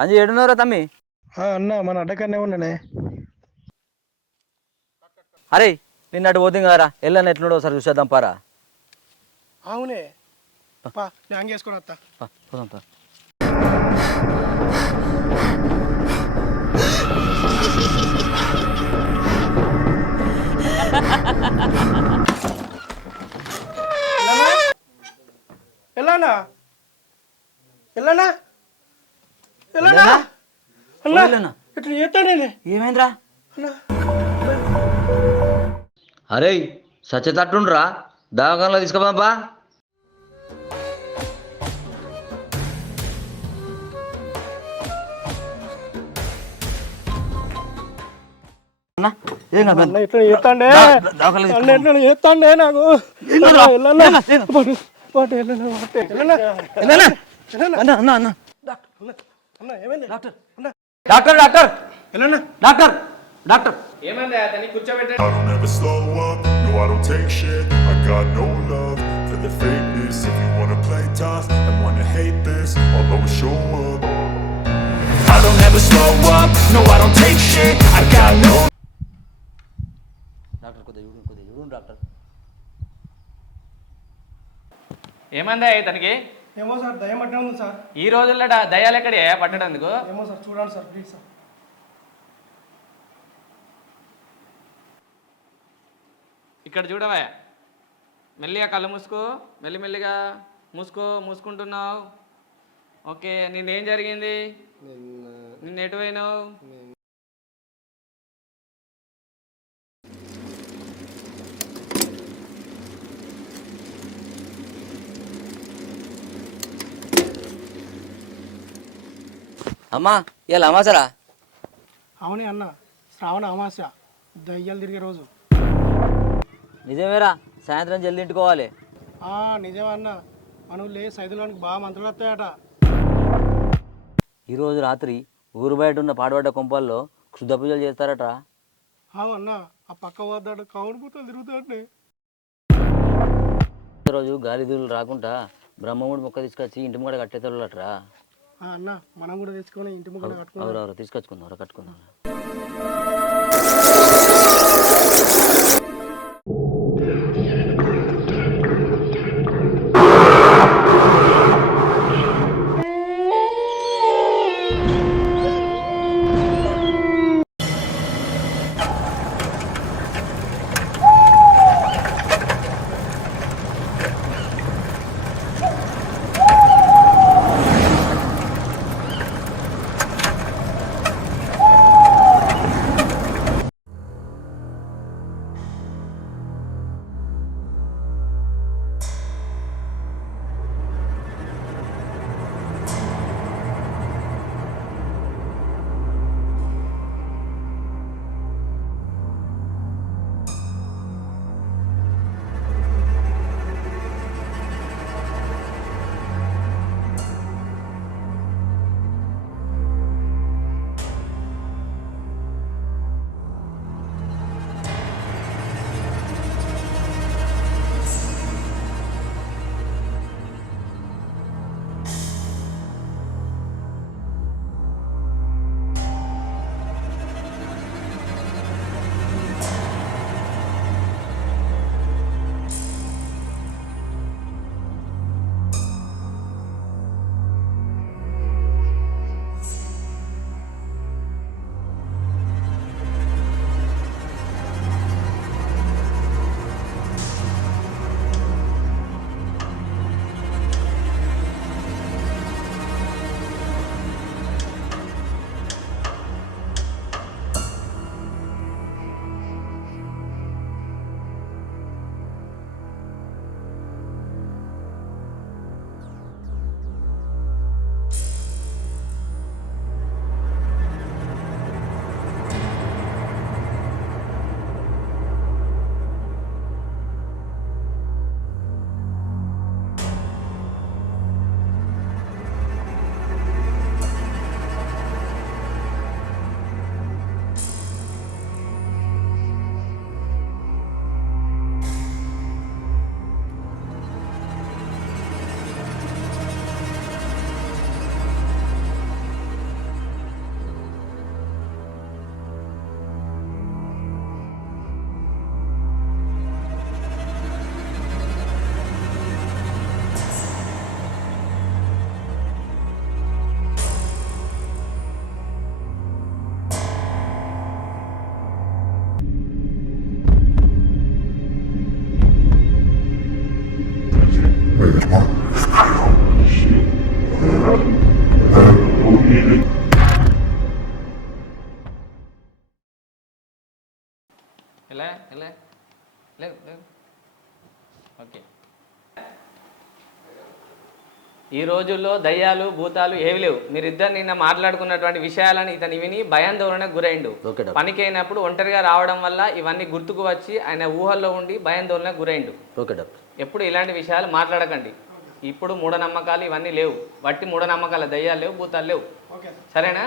అంజి ఏడున్నారా తమ్మి? అన్న మన అడ్డకన్నే ఉన్నానే. అరే నిన్నటి పోతుంది కదరా, ఎల్లన్న ఎట్లుండో ఒకసారి చూసేద్దాం పారా. అవునే పా నేను చేసుకుని వస్తా. పోదాం పా. ఎల్లానా ఎల్లానా ఎల్లన్నా? అన్నా ఎల్లన్నా? ఇట్లా చేస్తానే ఏమైందిరా? అన్నా అరే సచ్చేటట్టుండ్రా, దవాఖానలో తీసుకుపోదాంపా. అన్న ఇట్లా చేస్తాండే అన్న ఇట్లా చేస్తాండే నాకు పాటు doctor doctor doctor doctor I don't ever slow up, no I don't take shit. I got no love for the fakeness. If you wanna play tough and wanna hate this, I'll always show up. I don't ever slow up, no I don't take shit. I got no. Doctor కొద్దిగా చూడు doctor. ఏమందా ఇతనికి? ఏమో sir దయ్యం పట్టే ఉంది sir. ఈ రోజుల్లో దయ్యాలు ఎక్కడే పట్టడందుకు? ఏమో సార్ చూడండి సార్ ప్లీజ్ సార్. ఇక్కడ చూడవా, మెల్లిగా కళ్ళు మూసుకో, మెల్లిమెల్లిగా మూసుకుంటున్నావు. ఓకే, నిన్నేం జరిగింది? నిన్న ఎటు పోయినావు? అమ్మా ఇలా అమాసరా? అవునే అన్న, శ్రావణ అమావాస్య దయ్యాలు తిరిగే రోజు. నిజమేరా, సాయంత్రం జల్ది ఇంటికోవాలి. నిజమే అన్న, మనవులే సైదులోనికి బాగా మంత్రులు వస్తాయట. ఈరోజు రాత్రి ఊరు బయట ఉన్న పాడుబడ్డ కొంపల్లో క్షుద్ర పూజలు చేస్తారట. అన్న ఆ పక్క వద్దాడు కావుడు పూతలు తిరుగుతాడే. రోజు గాలిదులు రాకుండా బ్రహ్మముడి మొక్క తీసుకొచ్చి ఇంటి ముంగడ కట్టేతోళ్ళట్రా. అన్న మనం కూడా తెచ్చుకొని ఇంటి ముంగడ కట్టుకున్నాం. ఎవరెవరు తీసుకొచ్చుకుందాం, కట్టుకుందాం. ఎలా ఎలా లేవు లేవు. ఓకే. ఈ రోజుల్లో దయ్యాలు భూతాలు ఏవి లేవు. మీరిద్దరు నిన్న మాట్లాడుకున్నటువంటి విషయాలను ఇతను విని భయాందోళనకు గురైండు. Okay doctor. పనికి అయినప్పుడు ఒంటరిగా రావడం వల్ల ఇవన్నీ గుర్తుకు వచ్చి ఆయన ఊహల్లో ఉండి భయాందోళనకు గురైండు. Okay doctor. ఎప్పుడు ఇలాంటి విషయాలు మాట్లాడకండి. ఇప్పుడు మూఢనమ్మకాలు ఇవన్నీ లేవు. వట్టి మూఢనమ్మకాలు, దయ్యాలు లేవు, భూతాలు లేవు. ఓకే సరేనా?